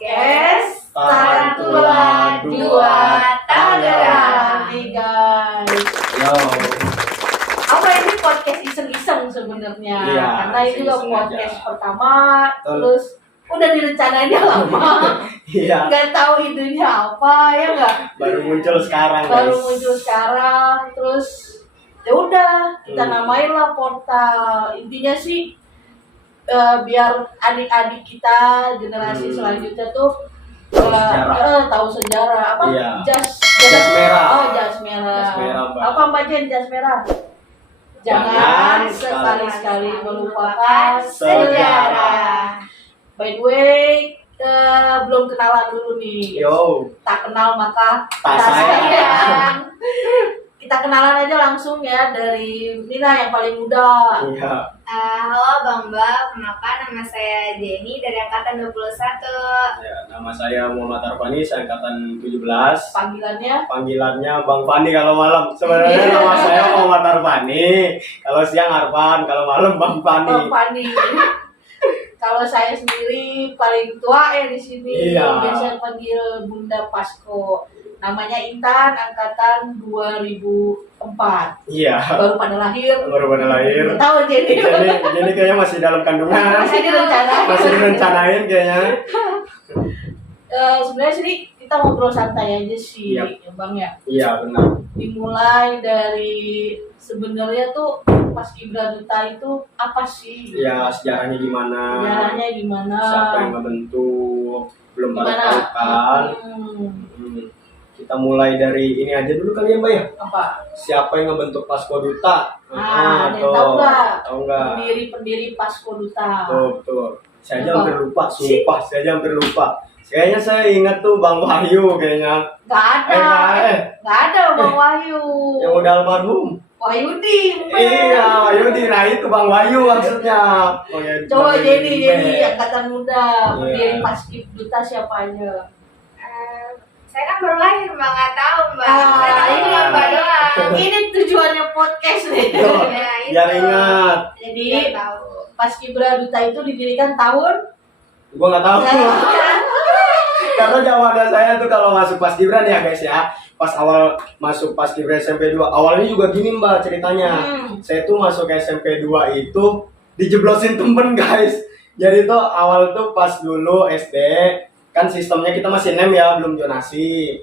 podcast Tarantula 2 Tangerang. Hey guys. Yo. Apa ini podcast iseng-iseng sebenarnya? Iya, Karena ini juga iseng-iseng podcast aja. pertama, Betul. terus udah direncanainnya lama. Iya. Nggak tahu idenya apa ya nggak? Baru muncul sekarang, Baru guys. muncul sekarang, terus ya udah kita namain lah portal. Intinya sih biar adik-adik kita generasi selanjutnya tuh tahu sejarah apa Iya. jas merah. Oh, jas merah. Jas merah, Mbak. Apa Mbak Jen jas merah? Jangan sekali-sekali melupakan sejarah. By the way, belum kenalan dulu nih. Yo. Tak kenal maka Tak sayang. Kita kenalan aja langsung ya dari Nina yang paling muda. Iya. Halo Bang Ba, kenalkan nama saya Jenny dari angkatan 21. Ya, nama saya Muhammad Arfani, saya angkatan 17. Panggilannya Panggilannya Bang Fani kalau malam. Sebenarnya nama saya Muhammad Arfani. Kalau siang Arfan, kalau malam Bang Fani. Bang Fani. Kalau saya sendiri paling tua ya di sini. Iya. Biasa panggil Bunda Pasko. Namanya Intan, angkatan 2004. Iya. Baru pada lahir. Baru pada lahir. Nggak tahu jadi. Jadi kayaknya masih dalam kandungan. Masih direncanain. Masih direncanain kayaknya. Sebenarnya sih kita ngobrol santai aja sih, Yap. ya Bang ya. Iya, benar. Dimulai dari sebenarnya tuh Paskibra Duta itu apa sih? Ya, sejarahnya gimana? Sejarahnya gimana? Siapa yang ngebentuk? Belum pada Gimana? tahu kan? Kita mulai dari ini aja dulu kali ya, Mbak ya. Apa? Siapa yang ngebentuk Pasko Duta? Ada yang tuh. tahu nggak? Tahu nggak? Pendiri Pasko Duta. Betul. Saya aja Apa? hampir lupa, sumpah. Saya aja hampir lupa. Kayaknya saya ingat tuh Bang Wahyu kayaknya. Nggak ada. Nggak ada Bang Wahyu. Yang udah almarhum. Wahyudi. Iya, Wahyudi. Nah itu Bang Wahyu maksudnya. Oh, ya, Coba Bang jadi Wahyu. angkatan muda. Iya. Pendiri Paskib Duta siapa aja? Saya kan baru lahir Mbak, nggak tahu Mbak. Ah, Saya tahu ini cuma Mbak doang. Ini tujuannya podcast nih. Tuh, Ya, itu. biar ingat. Jadi Biar tahu. Paskibra Duta itu didirikan tahun Gua nggak tahu. Karena jawaban saya tuh kalau masuk Paskibra nih ya guys ya. Pas awal masuk Paskibra SMP 2. Awalnya juga gini Mbak ceritanya. Saya tuh masuk SMP 2 itu dijeblosin temen guys. Jadi tuh awal tuh pas dulu SD kan sistemnya kita masih nem ya, belum zonasi.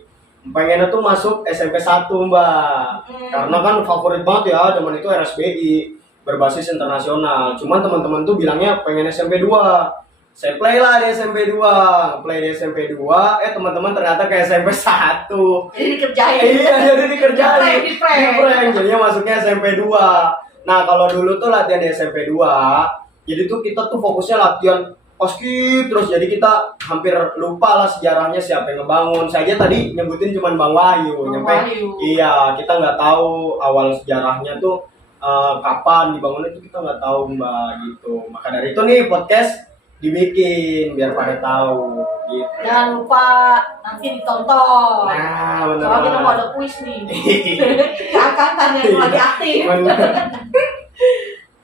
Pengennya tuh masuk SMP 1 Mbak. Karena kan favorit banget ya zaman itu RSBI berbasis internasional. Cuman teman-teman tuh bilangnya pengen SMP 2. Saya play lah di SMP 2. Play di SMP 2, teman-teman ternyata ke SMP 1. jadi dikerjain. Iya, jadi dikerjain. Di prank. Di-prank. Jadinya masuknya SMP 2. Nah, kalau dulu tuh latihan di SMP 2, jadi tuh kita tuh fokusnya latihan paskib terus. Jadi kita hampir lupa lah sejarahnya siapa yang ngebangun. Saya aja tadi nyebutin cuman Bang Wahyu. Bang Nyampe Wahyu. iya, kita nggak tahu awal sejarahnya tuh kapan dibangunnya itu kita nggak tahu Mbak gitu. Maka dari itu nih podcast dibikin biar pada tahu gitu. Jangan lupa nanti ditonton. Nah, benar. Soalnya kita mau ada kuis nih. Angkatan yang lagi aktif. Bener.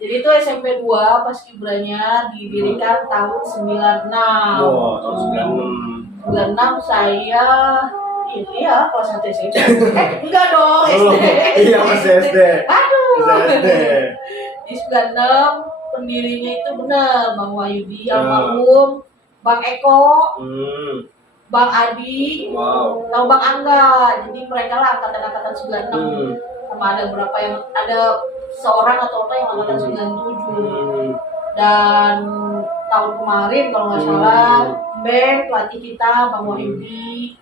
Jadi itu SMP 2 Paskibranya didirikan tahun 96. Wow, tahun 96. 96 saya iya kelas 1 SMP. Enggak dong, SD. Oh, iya masih SD. Aduh. Masih SD. Di 96 pendirinya itu benar Bang Wahyudi Ya. almarhum, Bang Eko, Bang Adi, Wow. sama Bang Angga. Jadi mereka lah angkatan-angkatan 96. Sama ada berapa yang ada seorang atau apa yang angkatan 97. Dan tahun kemarin kalau nggak salah Ben pelatih kita Bang Wahyudi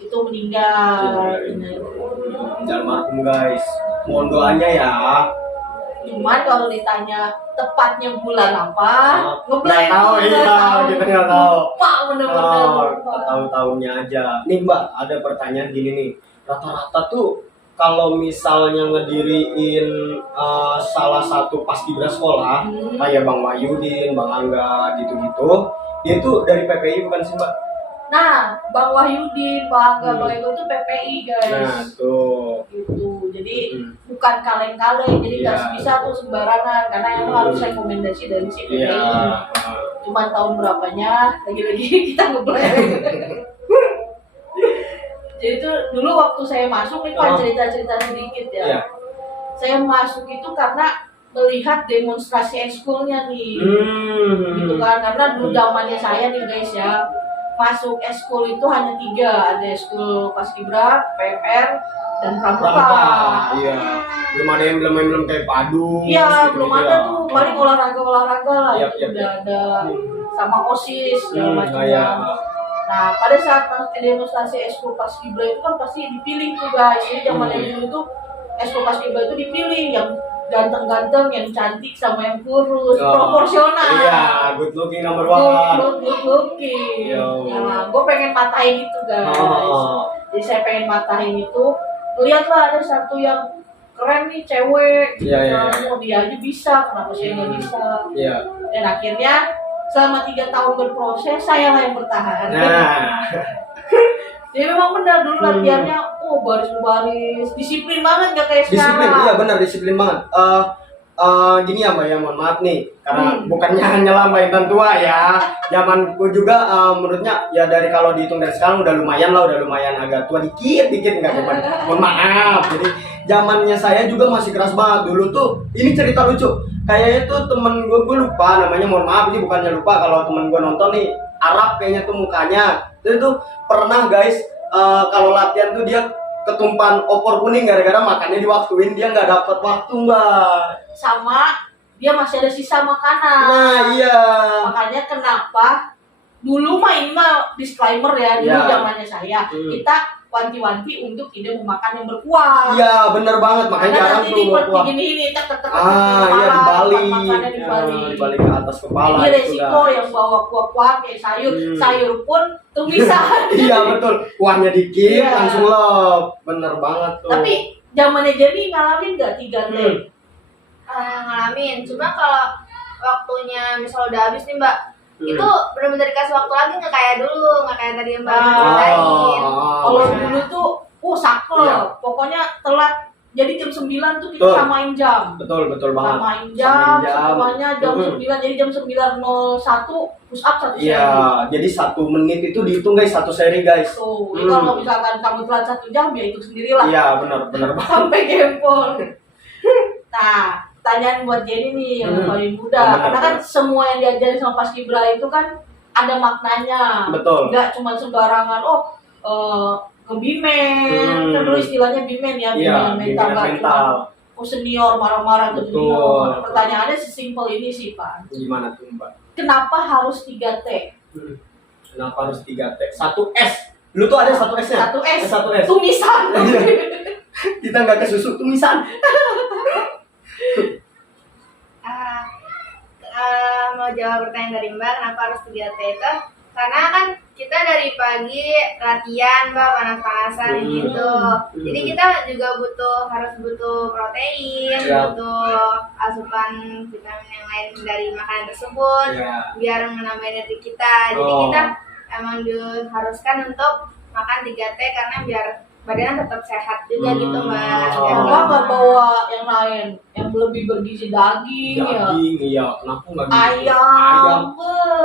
itu meninggal. Almarhum guys. Mohon doanya ya. Cuman kalau ditanya tepatnya bulan apa, Nggak tahu, iya, kita nggak tahu. Pak bener-bener. Tahun-tahunnya aja. Nih Mbak, ada pertanyaan gini nih. Rata-rata tuh kalau misalnya ngediriin salah satu paskibra sekolah, kayak Bang Wahyudin, Bang Angga gitu-gitu, dia tuh dari PPI bukan sih Mbak? Nah, Bang Wahyudi, Bang Angga, Bang Eko itu PPI guys. Nah tuh. Gitu. Jadi bukan kaleng-kaleng, jadi nggak Iya. bisa tuh sembarangan karena itu harus rekomendasi dari si PPI. Iya. Cuma tahun berapanya lagi-lagi kita ngeblank. Jadi itu dulu waktu saya masuk nih Pak, cerita-cerita sedikit ya. Iya. Saya masuk itu karena melihat demonstrasi ekskulnya nih. Gitu kan, karena dulu zamannya saya nih guys ya, masuk ekskul itu hanya 3, ada ekskul Paskibra, PMR, dan Pramuka. Iya. Belum ada emblem kayak padu. Iya, belum ada tuh, paling olahraga lah. Iya, Itu iya, udah ada sama OSIS segala macam. Iya. Nah, pada saat demonstrasi ekskul Paskibra itu kan pasti dipilih tuh guys. Jadi zamannya dulu tuh ekskul Paskibra itu dipilih yang ganteng-ganteng, yang cantik sama yang kurus, proporsional. Iya, good looking number 1. Good looking. Nah, gue pengen matahin itu guys. Jadi saya pengen matahin itu. Lihatlah ada satu yang keren nih, cewek. Iya. Oh, dia aja bisa, kenapa saya nggak bisa? Iya. Dan akhirnya selama 3 tahun berproses, saya lah yang bertahan. Nah. Jadi memang benar dulu latihannya, baris-baris, disiplin banget gak kayak sekarang. Disiplin, iya benar disiplin banget. Gini ya Mbak ya, mohon maaf nih, karena bukannya nyela Mbak Intan tua ya. Zamanku juga menurutnya ya dari kalau dihitung dari sekarang udah lumayan agak tua dikit nggak cuman. Mohon maaf. Jadi zamannya saya juga masih keras banget dulu tuh. Ini cerita lucu. Kayaknya tuh temen gue lupa namanya, mohon maaf ini bukannya lupa kalau temen gue nonton nih, Arab kayaknya tuh mukanya. Itu tuh pernah guys, kalau latihan tuh dia ketumpahan opor kuning gara-gara makannya diwaktuin, dia nggak dapat waktu Mbak. Sama dia masih ada sisa makanan. Nah iya. Makanya kenapa dulu main mah disclaimer ya, dulu zamannya saya kita wanti-wanti untuk tidak memakan yang berkuah. Iya bener banget, makanya jarang nanti tuh berkuah. gini tek Iya dibalik. Makannya dibalik. Dibalik ke atas kepala. Ini resiko yang bawa kuah-kuah kayak sayur pun tumisan. Iya betul, kuahnya dikit Iya. langsung lop. Bener banget tuh. Tapi zamannya Jenny ngalamin nggak 3T? Ngalamin, cuma kalau waktunya misal udah habis nih Mbak, itu benar-benar dikasih waktu lagi, nggak kayak dulu, nggak kayak tadi yang Mbak ceritain. Kalau dulu tuh saklek. Iya. Pokoknya telat. Jadi jam 9 tuh kita Betul. samain jam. Betul banget. Samain jam. Semuanya jam 9. Jadi jam 9.01 push up 1 seri. Iya, jadi 1 menit itu dihitung guys, 1 seri guys. Tuh, jadi kalau misalkan kamu telat 1 jam, ya itu sendirilah. Iya, benar banget. Sampai gempol. Nah, pertanyaan buat Jenny nih yang paling muda. Karena kan semua yang diajarin sama Paskibra itu kan ada maknanya. Betul. Enggak cuma sembarangan ke bimen. Kan dulu istilahnya bimen ya, bimen mental. Nggak cuma senior marah-marah ke junior. Pertanyaannya sesimpel ini sih Pak. Gimana tuh Mbak? Kenapa harus 3T? Kenapa harus 3T? 1S. Lu tuh ada 1S-nya? 1S. 1S. Tumisan. Kita nggak kesusuk tumisan. Mau jawab pertanyaan dari Mbak, kenapa harus 3T itu? Karena kan kita dari pagi latihan Mbak, panas-panasan gitu. Jadi kita juga harus butuh protein, butuh asupan vitamin yang lain dari makanan tersebut, biar menambah energi kita. Jadi kita emang diharuskan untuk makan 3T karena biar badannya tetap sehat juga gitu Mbak. Kenapa nggak bawa yang lain yang lebih bergizi daging Iya. Kenapa nggak gitu? ayam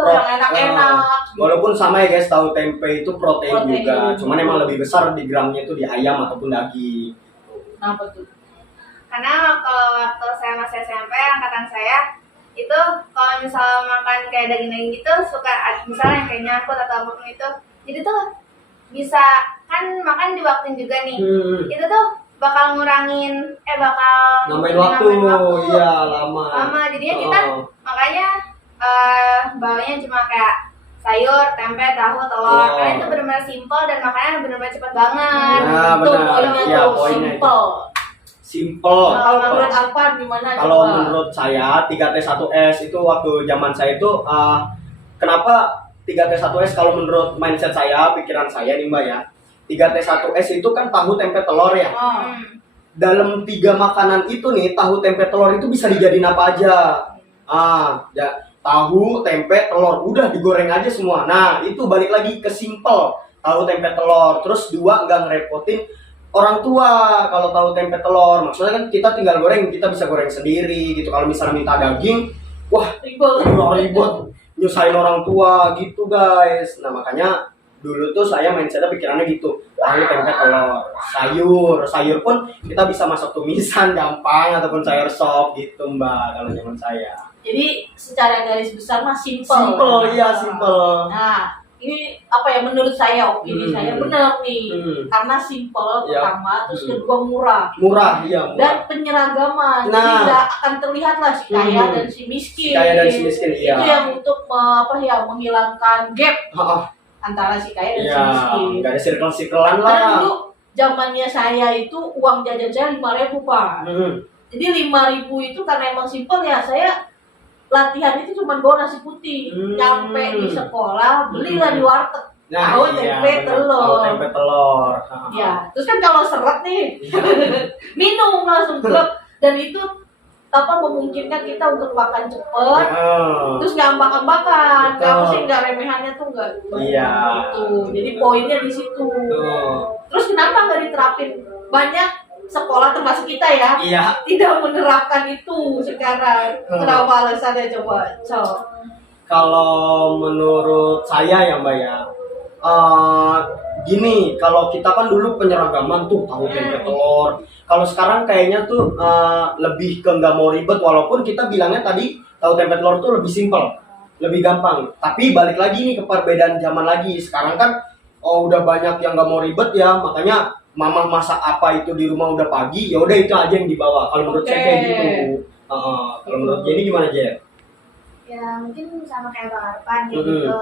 yang enak-enak. Walaupun sama ya guys, tahu tempe itu protein juga. Cuman emang lebih besar di gramnya itu di ayam ataupun daging. Kenapa tuh? Karena kalau waktu saya masih SMP, angkatan saya itu kalau misal makan kayak daging-daging gitu suka misalnya kayak nyangkut atau apapun itu, jadi tuh bisa kan makan di waktu juga nih, itu tuh bakal nambahin waktu. Iya lama jadinya kita makanya bawanya cuma kayak sayur, tempe, tahu, telur, karena itu benar-benar simpel dan makannya benar-benar cepat banget. Nah benar, poinnya simple. Kalau menurut apa gimana? Kalau menurut saya 3T1S itu waktu zaman saya itu kenapa 3T1S kalau menurut mindset saya, pikiran saya nih Mbak ya, 3T1S itu kan tahu, tempe, telur ya. Dalam 3 makanan itu nih, tahu, tempe, telur itu bisa dijadiin apa aja. Tahu, tempe, telur, udah digoreng aja semua. Nah, itu balik lagi ke simple. Tahu, tempe, telur. Terus 2, nggak ngerepotin orang tua kalau tahu, tempe, telur. Maksudnya kan kita tinggal goreng, kita bisa goreng sendiri gitu. Kalau misalnya minta daging, wah ribet. nyusahin orang tua gitu guys. Nah makanya dulu tuh saya mindsetnya pikirannya gitu, tahu tempe telur, sayur pun kita bisa masak tumisan gampang ataupun sayur sop gitu mbak kalau zaman saya. Jadi secara garis besar mah simple. Simple, iya simple. Nah, ini apa ya menurut saya opini saya benar nih. Karena simple Iya. pertama, terus kedua murah. Murah, iya murah. Dan penyeragaman. Jadi Nah. tidak akan terlihat lah si kaya dan si Si miskin. kaya dan si miskin, iya. Itu yang untuk menghilangkan gap antara si kaya dan si Iya, miskin. nggak ada circle-circlean Karena lah. dulu zamannya saya itu uang jajan saya 5.000 Pak. Jadi 5.000 itu karena emang simpel ya, saya latihan itu cuma bawa nasi putih. Nyampe di sekolah, belilah di warteg. Tahu tempe telur. Tahu tempe telur. Ya, terus kan kalau seret nih, minum langsung blok. Dan itu memungkinkan kita untuk makan cepet, terus nggak ambak-ambakan. Betul. Kamu sih nggak remehannya tuh nggak. Iya. Gitu. Jadi poinnya di situ. Terus kenapa nggak diterapin? Banyak sekolah termasuk kita ya, Iya. tidak menerapkan itu sekarang. Kenapa alasannya coba? Kalau menurut saya ya mbak ya, gini, kalau kita kan dulu penyeragaman tuh tahu tempe telur. Kalau sekarang kayaknya tuh lebih ke nggak mau ribet, walaupun kita bilangnya tadi tahu tempe telur tuh lebih simpel, lebih gampang. Tapi balik lagi nih ke perbedaan zaman lagi. Sekarang kan udah banyak yang nggak mau ribet ya, makanya mama masak apa itu di rumah udah pagi, ya udah itu aja yang dibawa. Kalau menurut saya kayak gitu. Kalau menurut Jenny gimana Jen? Ya mungkin sama kayak Bang Arpan gitu.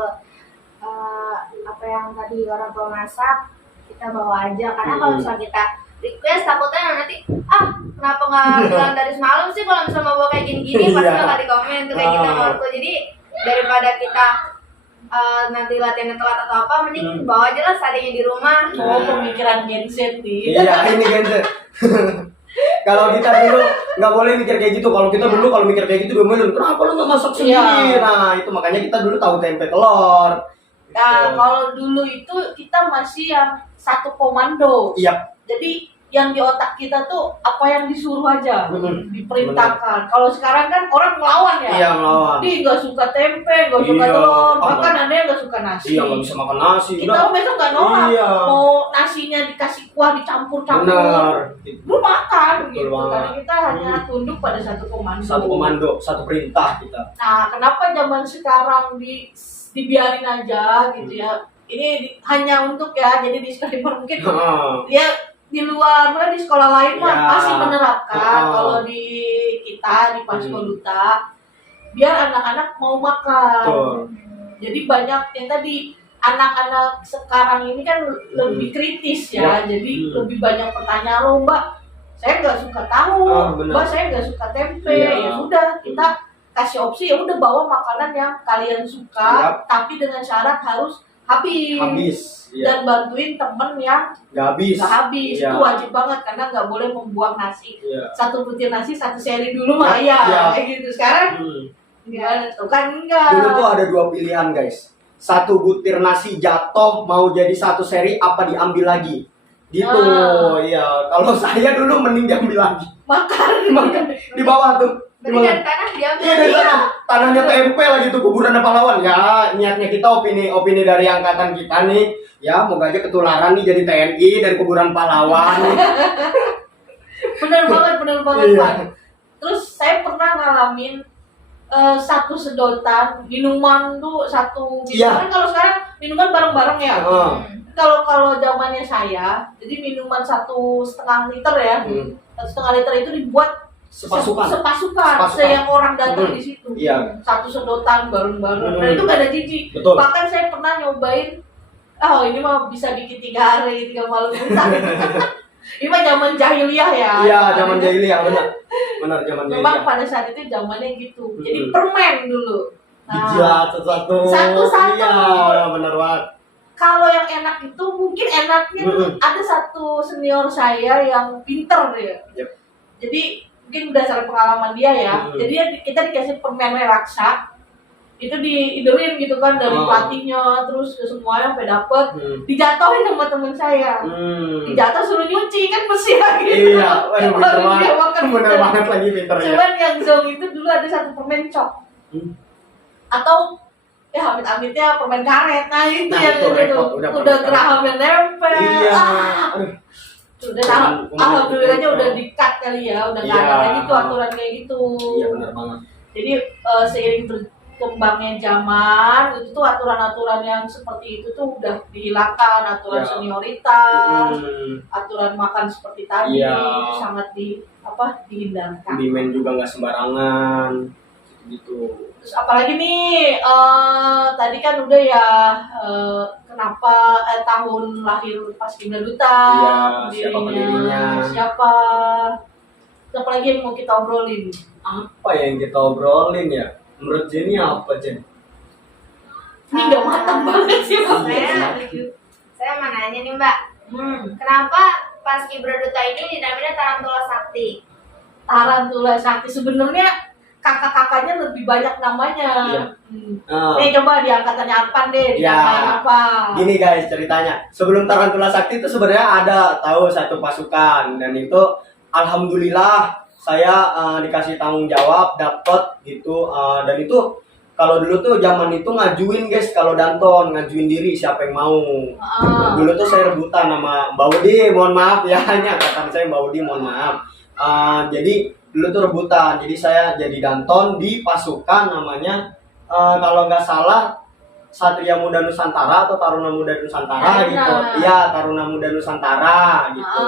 Apa yang tadi orang tua masak kita bawa aja, karena kalau misalnya kita request takutnya nanti kenapa nggak bilang dari semalam sih kalau misalnya mau bawa kayak gini-gini pasti bakal di komen tuh kayak gitu sama orang tua. Jadi daripada kita nanti latihannya telat atau apa, mending bawa aja lah seadanya di rumah. Pemikiran Gen Z nih. Iya ini Gen Z. Kalau kita dulu nggak boleh mikir kayak gitu. Kalau kita dulu kalau mikir kayak gitu diomelin, kenapa lu nggak masak sendiri? Nah itu makanya kita dulu tahu tempe telur. Nah, kalau dulu itu kita masih yang satu komando. Iya. Jadi yang di otak kita tuh apa yang disuruh aja, diperintahkan. Kalau sekarang kan orang melawan ya. Iya melawan. Dia nggak suka tempe, nggak suka telur, bahkan ada yang nggak suka nasi. Iya nggak bisa makan nasi. Kita besok nggak nolak. Iya. Mau nasinya dikasih kuah dicampur-campur, Benar. lu makan gitu. banget. Karena kita hanya tunduk pada satu komando. Satu komando, satu perintah kita. Nah, kenapa zaman sekarang dibiarin aja gitu ya? Ini hanya untuk ya, jadi disclaimer mungkin ya di luar di sekolah lain mah masih menerapkan. Kalau di kita di Paskoluta biar anak-anak mau makan. Jadi banyak yang tadi anak-anak sekarang ini kan lebih kritis ya. Jadi lebih banyak pertanyaan, loh Mbak, saya nggak suka tahu, Mbak saya nggak suka tempe. Ya sudah, kita kasih opsi, ya udah bawa makanan yang kalian suka, tapi dengan syarat harus habis. Dan bantuin temen yang nggak habis. Itu wajib banget, karena nggak boleh membuang nasi. Satu butir nasi satu seri dulu mah kayak gitu. Sekarang gimana tuh kan enggak. Dulu tuh ada dua pilihan guys, satu butir nasi jatuh mau jadi satu seri apa diambil lagi gitu. Iya, kalau saya dulu mending diambil lagi, makan di bawah tuh. Berarti dari tanah diambil. Iya dari tanah, tanahnya tempe lagi tuh, kuburan pahlawan. Ya niatnya kita opini dari angkatan kita nih, ya moga aja ketularan nih jadi TNI dari kuburan pahlawan. Bener banget Pak. Terus saya pernah ngalamin satu sedotan minuman tuh satu. Kan kalau sekarang minuman bareng-bareng ya. Kalau zamannya saya, jadi minuman 1,5 liter ya. 1,5 liter itu dibuat sepasukan. Yang orang datang di situ. Satu sedotan bareng-bareng. Dan itu gak ada jijik. Bahkan saya pernah nyobain, ini mah bisa bikin 3 hari 3 malam. Ini mah zaman jahiliyah ya. Iya, zaman jahiliyah, benar zaman jahiliyah. Memang pada saat itu zamannya gitu. Jadi permen dulu. Dijilat satu-satu. Iya, benar banget. Kalau yang enak itu mungkin enaknya tuh ada satu senior saya yang pinter dia. Jadi mungkin berdasarkan pengalaman dia ya. Jadi kita dikasih permen raksa. Itu diidelin gitu kan dari pelatihnya, terus semuanya sampai dapet. Dijatuhin sama temen saya. Dijatuh suruh nyuci kan bersih gitu. Iya, bener banget lagi pinternya. Cuman yang zong itu dulu ada satu permen cok. Atau amit-amitnya permen karet. Nah itu Nah, yang itu udah repot, tuh, udah udah permen gerahamnya nempel. Iya. Ah, Aduh. dan alhamdulillahnya udah di-cut kali ya, udah nggak ada Iya. lagi tuh aturan kayak gitu. Iya benar banget. Jadi seiring berkembangnya zaman itu tuh aturan-aturan yang seperti itu tuh udah dihilangkan, aturan Ya. senioritas, Hmm. aturan makan seperti tadi Iya. itu sangat dihindarkan. Demand juga nggak sembarangan gitu. Terus apalagi nih tadi kan udah ya kenapa tahun lahir Paskibra Duta, Iya, siapa pendirinya. siapa. Terus apalagi yang mau kita obrolin? Apa yang kita obrolin ya? Menurut Jenny apa, Jen? Ini udah matang banget sih Mbak. Saya mau nanya nih Mbak, kenapa Paskibra-Duta ini dinamanya Tarantula Sakti? Tarantula Sakti sebenarnya kakak-kakaknya lebih banyak namanya. Iya. Nih coba di angkatannya Arpan deh, Ya. dinamain apa? Gini guys ceritanya, sebelum Tarantula Sakti itu sebenarnya ada tahu satu pasukan dan itu alhamdulillah saya dikasih tanggung jawab dapat gitu dan itu kalau dulu tuh zaman itu ngajuin guys kalau Danton ngajuin diri siapa yang mau. Dulu tuh saya rebutan sama Mbak Udi, mohon maaf ya, ini angkatan saya Mbak Udi, mohon maaf. Jadi dulu tuh rebutan, jadi saya jadi Danton di pasukan namanya kalau nggak salah Satria Muda Nusantara atau Taruna Muda Nusantara gitu. Iya, Taruna Muda Nusantara gitu.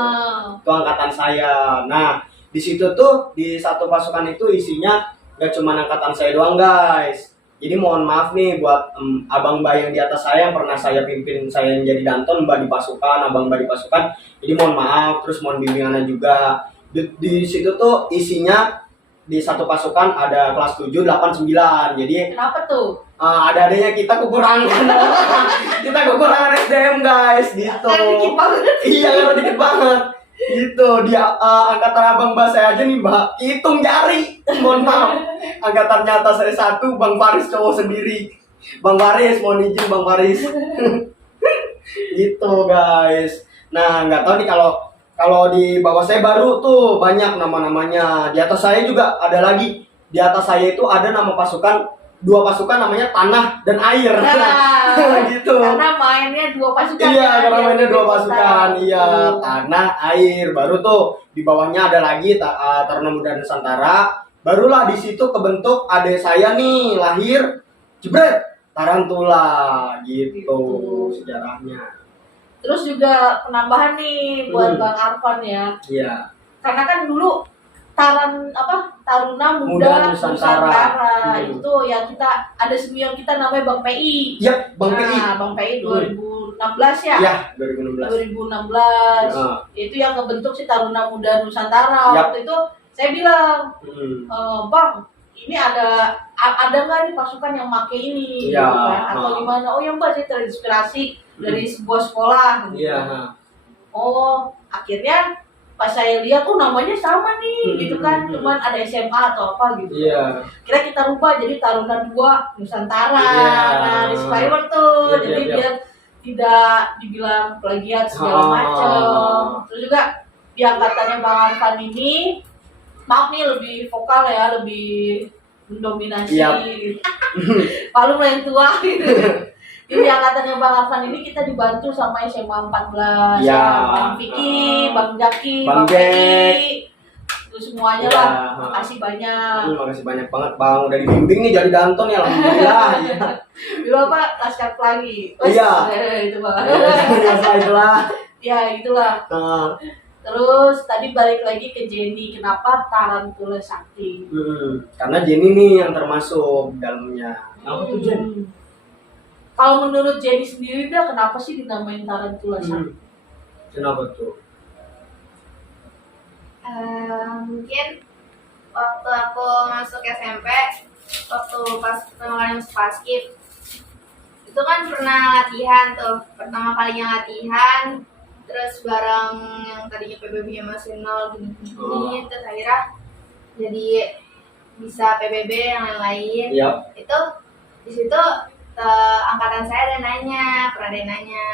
Itu angkatan saya. Nah, di situ tuh di satu pasukan itu isinya nggak cuma angkatan saya doang guys. Jadi mohon maaf nih buat abang mbak yang di atas saya yang pernah saya pimpin, saya yang jadi Danton, mbak di pasukan, abang mbak di pasukan. Jadi mohon maaf, terus mohon bimbingannya juga. Di situ tuh isinya di satu pasukan ada kelas 7, 8, 9. Jadi Kenapa tuh? ada-adanya kita kekurangan kita kekurangan SDM guys gitu. Dikit banget. Iya karena dikit banget gitu. Dia angkatan abang mbak saya aja nih mbak hitung jari, mohon maaf. Angkatan nyata saya satu, Bang Faris cowok sendiri. Bang Faris, mohon izin Bang Faris. Gitu guys. Nah nggak tahu nih kalau di bawah saya baru tuh banyak nama-namanya. Di atas saya juga ada lagi. Di atas saya itu ada nama pasukan, 2 pasukan namanya Tanah dan Air. Nah, gitu. karena mainnya 2 pasukan. Iya, ya, karena yang mainnya 2 di pasukan. kota. Iya, Tanah, Air. Baru tuh di bawahnya ada lagi Taruna Muda Nusantara. Barulah di situ kebentuk adik saya nih lahir jebret Tarantula gitu sejarahnya. Terus juga penambahan nih buat Bang Arfan ya. Iya. Karena kan dulu Taruna Muda Muda Nusantara. itu ya kita ada senior kita namanya Bang PI. Iya, Bang PI. Nah, Bang PI 2016 ya. Iya, 2016. 2016. Itu yang ngebentuk si Taruna Muda Nusantara. Yap. Waktu itu saya bilang, Bang, ini ada nggak nih pasukan yang make ini? Iya. Gitu kan? Atau gimana? Oh ya Mbak, saya terinspirasi dari sebuah sekolah. Gitu. Iya. Oh, akhirnya pas saya lihat namanya sama nih, gitu kan, cuman ada SMA atau apa gitu. Iya. Kira kita rubah jadi Taruna 2 Nusantara. Iya. Nah, disclaimer tuh, Iya, jadi iya. biar tidak dibilang plagiat segala macam. Terus juga di angkatannya Bang Arfan ini, maaf nih lebih vokal ya, lebih mendominasi. Iya. Palu yang tua gitu. Di angkatannya Bang Arfan ini kita dibantu sama SMA 14, Ya. Bang Vicky, Bang Jaki, Bang Bang Jack. Pei, itu semuanya Ya. lah. Makasih banyak. Makasih banyak banget Bang, udah dibimbing nih jadi Danton ya, alhamdulillah. Iya. Dulu apa? Laskar Pelangi. Iya. Itu Bang. Biasa itulah. Ya itulah. Terus tadi balik lagi ke Jenny, kenapa Tarantula Sakti? Karena Jenny nih yang termasuk dalamnya. Apa tuh Jen? Kalau menurut Jenny sendiri dah, kenapa sih dinamain Tarantula Sakti? Kenapa tuh? Mungkin waktu aku masuk SMP, waktu pas pertama kali masuk Paskib, itu kan pernah latihan tuh, pertama kalinya latihan, terus bareng yang tadinya PBB-nya masih 0 gini, terus akhirnya jadi bisa PBB yang lain-lain. Yap. Itu di situ angkatan saya ada nanya, pernah ada nanya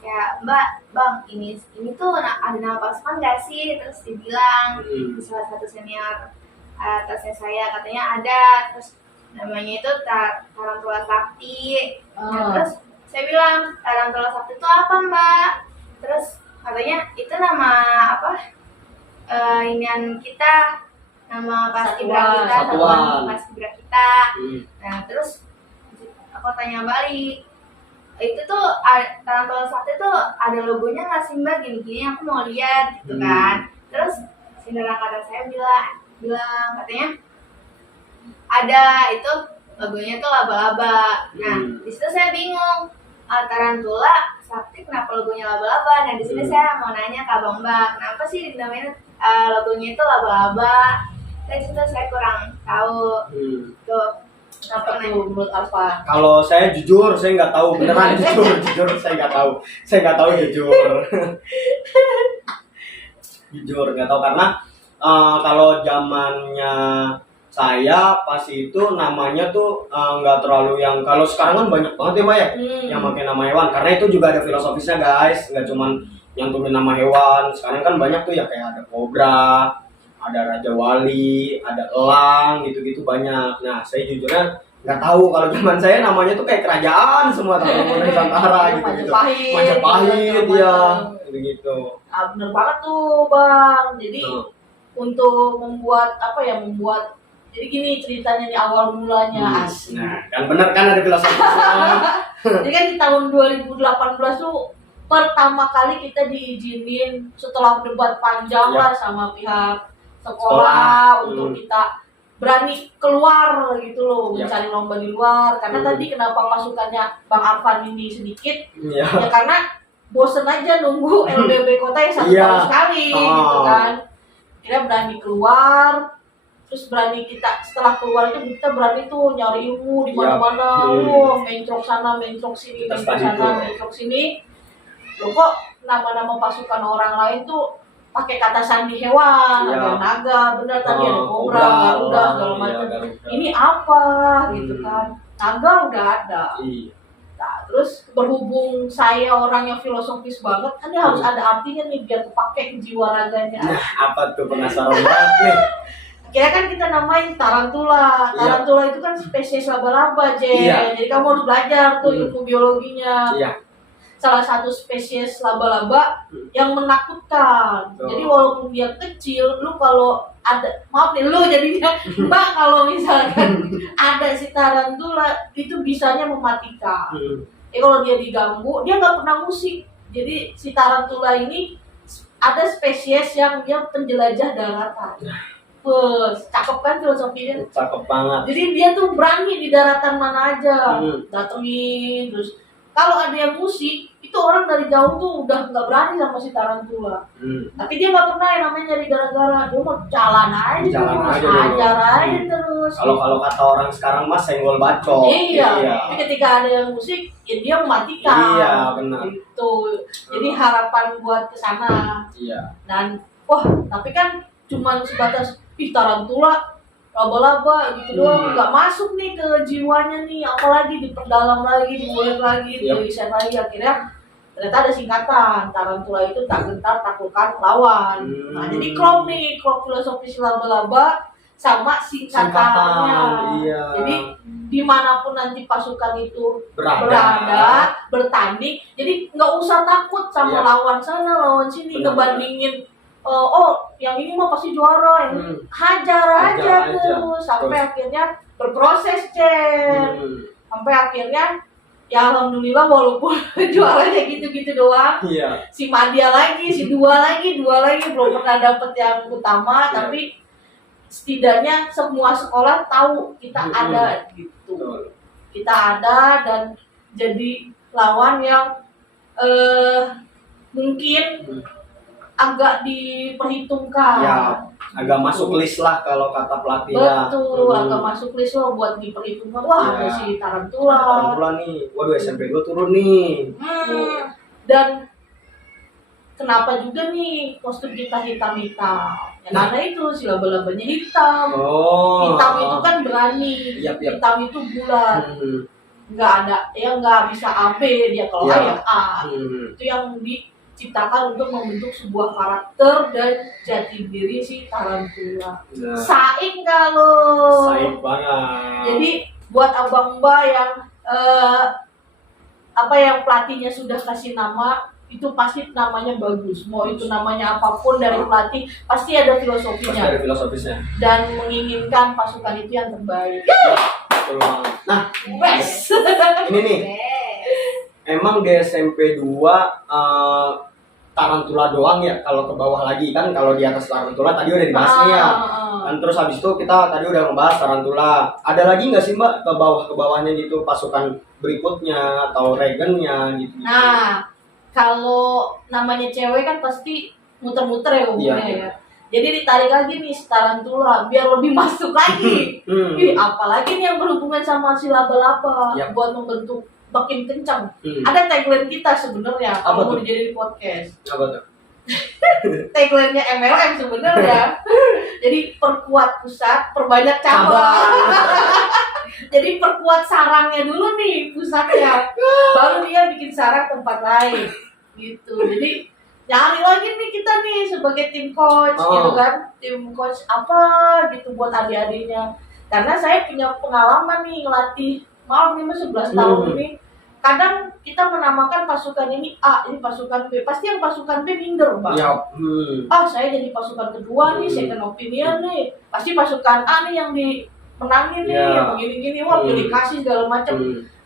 ya Mbak, Bang, ini tuh ada nama pasukan nggak sih? Terus dibilang salah satu senior atasnya saya katanya ada. Terus namanya itu Tarantula Sakti. Nah, Ah. terus saya bilang, Tarantula Sakti itu apa mbak? Terus katanya itu nama apa, inian kita, nama paskibra kita, Satuan. paskibra kita. Hmm. Nah terus aku tanya balik, itu tuh Tarantula Sakti tuh ada logonya nggak sih mbak, gini-gini aku mau lihat gitu kan. Terus saudara kata saya bilang katanya ada, itu logonya tuh laba-laba. Nah di situ saya bingung, Tarantula Sakti kenapa logonya laba-laba. Nah di sini saya mau nanya ke abang mbak, kenapa sih dinamain logonya itu laba-laba. Dari situ saya kurang tahu tuh. Apa tuh menurut apa? Kalau saya jujur, saya nggak tahu beneran jujur saya nggak tahu, jujur. Jujur nggak tahu karena kalau zamannya saya pas itu namanya tuh nggak terlalu yang, kalau sekarang kan banyak banget ya mbak ya yang pakai nama hewan, karena itu juga ada filosofisnya guys, nggak cuman nyantumin nama hewan. Sekarang kan banyak tuh ya, kayak ada kobra, ada raja wali, ada elang, gitu-gitu banyak. Nah saya jujurnya nggak tahu, kalau zaman saya namanya tuh kayak kerajaan semua, tahu Nusantara gitu. Majapahit ya, gitu. Ah, bener banget tuh bang. Jadi untuk membuat jadi gini ceritanya di awal mulanya. Asik. Nah kan bener kan, ada filosofisnya. Jadi kan di tahun 2018 tuh pertama kali kita diizinin setelah debat panjang lah sama pihak sekolah untuk kita berani keluar gitu loh, mencari lomba di luar. Karena tadi kenapa pasukannya Bang Arfan ini sedikit, ya karena bosen aja nunggu LBB kota yang 1 tahun sekali gitu kan. Kita berani keluar, terus berani kita setelah keluar itu kita berani tuh nyari ilmu di mana-mana. Mencrok sana, mencrok sini, mencrok sana, mencrok sini. Loh kok nama-nama pasukan orang lain tuh pakai kata sandi hewan, ada naga, benar tadi ada kobra, garuda, segala macam. Ini apa gitu kan? Naga udah ada. Nah, terus berhubung saya orang yang filosofis banget, kan dia harus ada artinya nih biar kepake jiwa raganya. Nah, apa tuh, penasaran banget nih. Akhirnya kan kita namain Tarantula. Tarantula itu kan spesies laba-laba, Jadi kamu harus belajar tuh ilmu biologinya. Salah satu spesies laba-laba yang menakutkan. Jadi walaupun dia kecil, lu kalau ada, maaf nih lu jadinya mbak, kalau misalkan ada si tarantula itu bisanya mematikan. Kalau dia diganggu, dia nggak pernah musik. Jadi si tarantula ini ada spesies yang dia penjelajah daratan. Cakep kan filosofinya? Cakep banget. Jadi dia tuh berani di daratan mana aja, datengin. Terus kalau ada yang musik, itu orang dari jauh tuh udah nggak berani sama si tarantula. Tapi dia nggak pernah yang namanya nyari gara-gara, dia mau jalan aja terus. Kalau kata orang sekarang mas, senggol bacok. Iya. Tapi ketika ada yang musik, ya dia mematikan. Iya, benar. Gitu. Jadi harapan buat kesana. Iya. Dan tapi kan cuma sebatas tarantula, laba-laba gitu doang, nggak masuk nih ke jiwanya nih, apalagi diperdalam lagi, diulik lagi, diriset lagi. Akhirnya ternyata ada singkatan, tarantula itu tak gentar taklukkan lawan. Nah jadi klop filosofis laba-laba sama singkatannya. Jadi dimanapun nanti pasukan itu berada bertanding, jadi nggak usah takut sama lawan sana lawan sini, ngebandingin yang ini mah pasti juara, yang hajar aja terus sampai akhirnya berproses sampai akhirnya ya alhamdulillah walaupun juaranya gitu-gitu doang. Si Madia lagi, si dua lagi belum pernah dapet yang utama, tapi setidaknya semua sekolah tahu kita ada gitu. Kita ada dan jadi lawan yang mungkin agak diperhitungkan. Agak masuk list lah kalau kata pelatih. Betul, agak masuk list loh buat diperhitungkan. Ada si tarantula nih. Waduh, SMP gue turun nih. Dan kenapa juga nih kostum kita hitam-hitam? Karena itu si laba-labanya hitam. Hitam itu kan berani. Hitam itu bulat. Nggak ada, nggak bisa AB dia, kalau A ya A. Itu yang diciptakan untuk membentuk sebuah karakter dan jati diri si tarantula. Nah, Saing kalau. saik banget. Jadi buat abang mbak yang yang pelatihnya sudah kasih nama, itu pasti namanya bagus. Mau itu namanya apapun dari pelatih, pasti ada Pasti filosofinya ada filosofisnya. dan menginginkan pasukan itu yang terbaik. Betul banget. Nah, Best. ini nih, emang di SMP 2 tarantula doang ya? Kalau ke bawah lagi kan, kalau di atas tarantula tadi udah dibahas nih ya. Dan terus habis itu kita tadi udah ngebahas tarantula. Ada lagi nggak sih Mbak ke bawahnya gitu, pasukan berikutnya atau regennya gitu? Nah, kalau namanya cewek kan pasti muter-muter ya umumnya Iya. ya. Jadi ditarik lagi nih si tarantula biar lebih masuk lagi. Ih, apalagi nih yang berhubungan sama si laba-laba Iya. buat membentuk makin kencang. Hmm. Ada tagline kita sebenarnya Apa kalau mau tuh? dijadiin podcast. Apa tuh? Tagline-nya MLM sebenarnya. Jadi perkuat pusat, perbanyak cabang. Cabang. Jadi perkuat sarangnya dulu nih pusatnya, baru dia bikin sarang tempat lain gitu. Jadi nyari lagi nih kita nih sebagai tim coach gitu kan, tim coach apa gitu buat adik-adiknya. Karena saya punya pengalaman nih ngelatih malam ini 11 tahun ini. Kadang kita menamakan pasukan ini A, ini pasukan B. Pasti yang pasukan B minder, Bang. Ya. Saya jadi pasukan kedua nih, second opinion nih. Pasti pasukan A nih yang dimenangin nih, yang begini-gini, wah pilih kasih segala macam.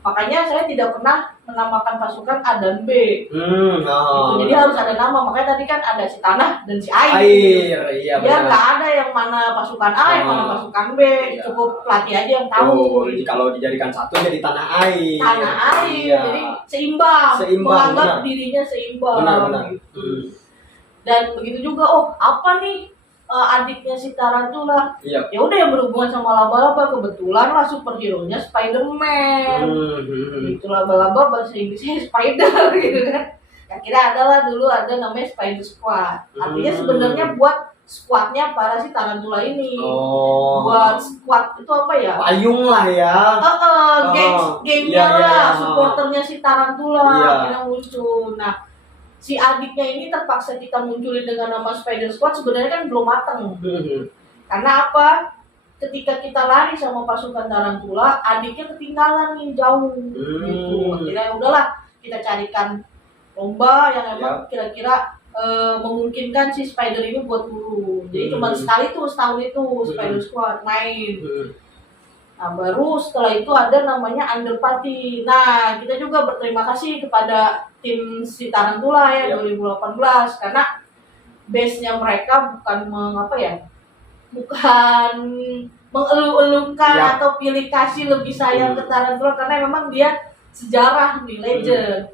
Makanya saya tidak pernah menamakan pasukan A dan B. Gitu. Jadi harus ada nama. Makanya tadi kan ada si tanah dan si air. Iya Biar benar. nggak ada yang mana pasukan A, yang mana pasukan B. Iya. Cukup pelatih aja yang tahu. Jadi kalau dijadikan satu jadi tanah air. Tanah air. Iya. Jadi seimbang. Seimbang, Menganggap benar. dirinya seimbang. Benar. Gitu. Dan begitu juga, apa nih adiknya si tarantula? Iya. Ya udah yang berhubungan sama laba-laba, kebetulan lah superhero-nya Spider-Man. Itu laba-laba bahasa Inggrisnya spider gitu kan. Ya kira adalah dulu ada namanya Spider Squad. Artinya sebenarnya buat squadnya para si tarantula ini. Buat squad itu apa ya? Payung lah ya. Gengnya Iya. lah, supporternya si tarantula Iya. akhirnya muncul. Nah, si adiknya ini terpaksa kita munculin dengan nama Spider Squad sebenarnya kan belum mateng. Karena apa? Ketika kita lari sama pasukan tarantula, adiknya ketinggalan nih jauh. Gitu. Akhirnya udahlah kita carikan lomba yang emang kira-kira memungkinkan si Spider ini buat dulu. Jadi cuma sekali tuh setahun itu Spider Squad main. Nah baru setelah itu ada namanya Underparty. Nah kita juga berterima kasih kepada tim si Tarantula ya 2018 karena base-nya mereka bukan bukan mengeluh-elukan atau pilih kasih lebih sayang ke Tarantula karena memang dia sejarah nih legend.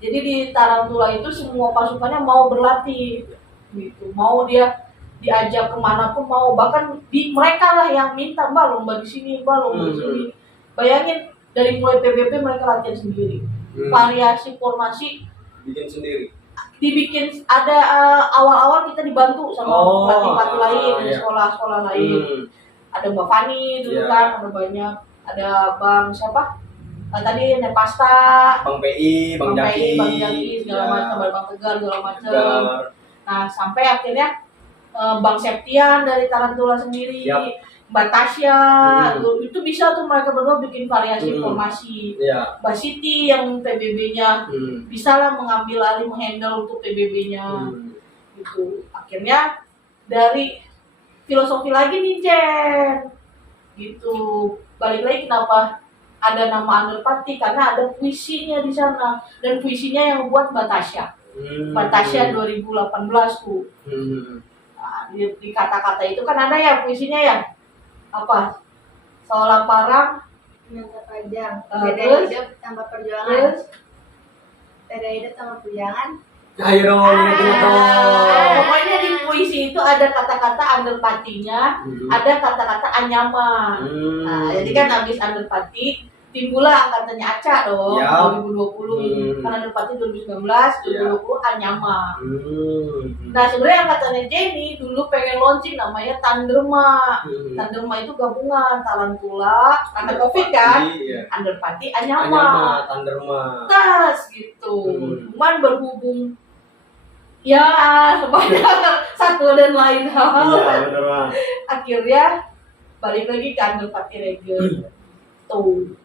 Jadi di Tarantula itu semua pasukannya mau berlatih gitu, mau dia diajak kemana pun mau, bahkan mereka lah yang minta mbak lomba di sini, mbak lomba di sini. Bayangin dari mulai PBB mereka latihan sendiri, variasi formasi bikin sendiri. Dibikin ada awal-awal kita dibantu sama pelatih-pelatih lain dari sekolah-sekolah lain. Ada Mbak Fani dulu kan, ada banyak, ada Bang siapa? Tadi Nepasta, Bang PI, Bang Jaki, segala macam, Bang Tegar segala macam. Nah sampai akhirnya Bang Septian dari Tarantula sendiri, Mbak Tasya, itu bisa tuh mereka berdua bikin variasi formasi. Mbak Siti yang PBB-nya bisa lah mengambil alih menghandle untuk PBB-nya. Gitu. Akhirnya dari filosofi lagi nih Jen, gitu. Balik lagi kenapa ada nama Underparty karena ada puisinya di sana dan puisinya yang buat Mbak Tasya. Mbak Tasya 2018 tuh. Nah, di kata-kata itu kan ada ya puisinya ya. Apa? Seolah parang Nyangka panjang. Terus? Beda hidup tanpa perjuangan. Beda hidup tanpa perjuangan. Ayo dong, ingat dong. Pokoknya di puisi itu ada kata-kata Underparty-nya, ada kata-kata anyaman. Nah, jadi kan habis Underparty timbullah katanya Aca dong 2020. Kan Underparty 2019, 2020 anyaman. Nah sebenarnya yang katanya Jenny dulu pengen launching namanya Tanderma. Tanderma itu gabungan Tarantula karena Covid kan, Underparty anyaman. Tanderma. Tas gitu. Cuman berhubung ya banyak satu dan lain hal. Iya benar mah. Akhirnya balik lagi ke ambil Pati Regel tuh.